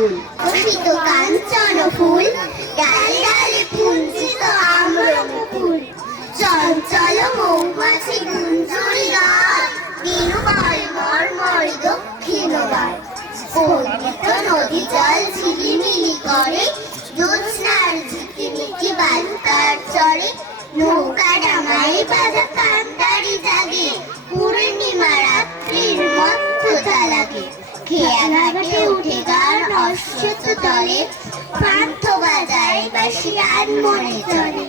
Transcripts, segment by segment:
আকুল, ঘোষিত কাঞ্চন ফুল, ডালে ডালে পুঞ্জিত আম্র মুকুল। চঞ্চল মৌমাছি গুঞ্জরি গায়, দিনুবাই মর্মরে দক্ষিণ গায়। স্ফুটিত নদী জল ঝিলিমিলি করে, জ্যোৎস্নার ঝিকিমিকি বালুকার চরে। নৌকা ডাঙায় বাজা কান্তারি জাগে, পূর্ণিমা রাত্রির মধ্যতা লাগে। খেয়া ঘাটে উঠে গান অশ্বত তলে, পান্থ বাজায় বাঁশি গান মনে চলে।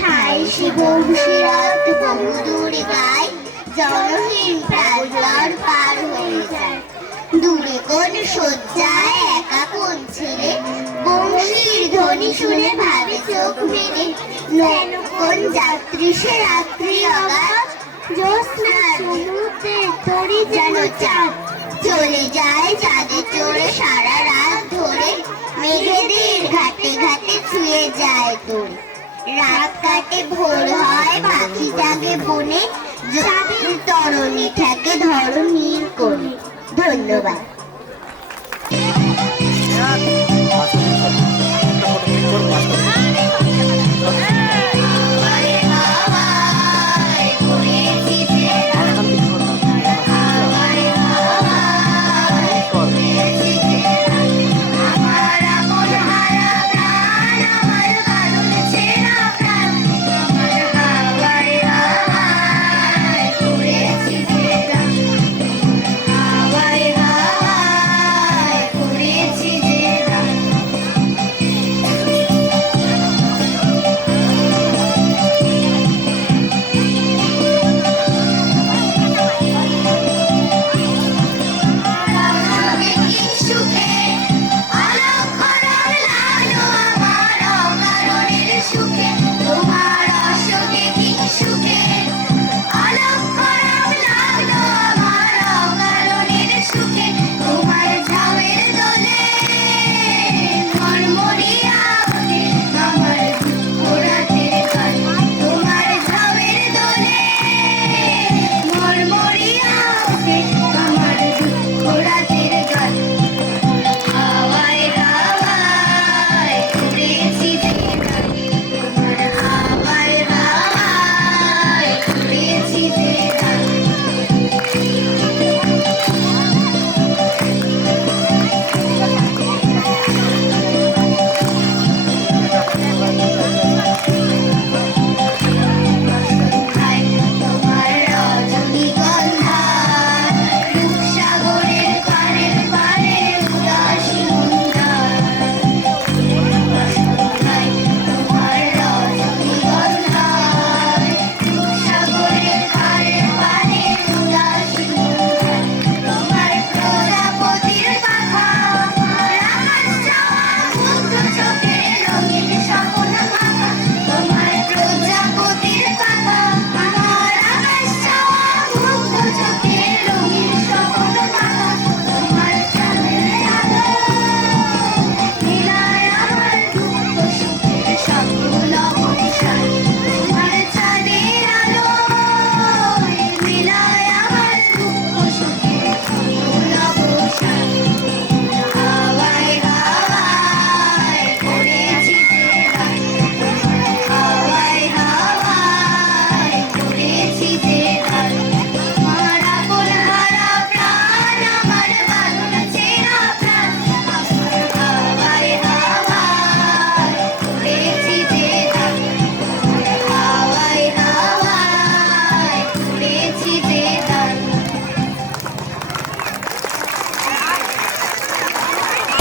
ঠাই সে বংশীরথ বহুদূরে গায়, জনহীন প্রান্তর পার হয়ে যায়। দূরে কোন শয্যায় একা কোন ছেলে, বংশীর ধ্বনি শুনে ভাবে চোখ মেলে। কোন যাত্রী সে রাত্রি অগাধ, জ্যোৎস্নার সমুদ্রের তরি যেন চাঁদ। চলে যায় চাঁদে চড়ে সারা রাত ধরে, মেঘেদের ঘাটে ঘাটে ছুঁয়ে যায় তোরে। রাত কাটে ভোর হয় পাখি জাগে বনে, চাঁদের তরণী থাকে ধরণীর কোণে। ধন্যবাদ।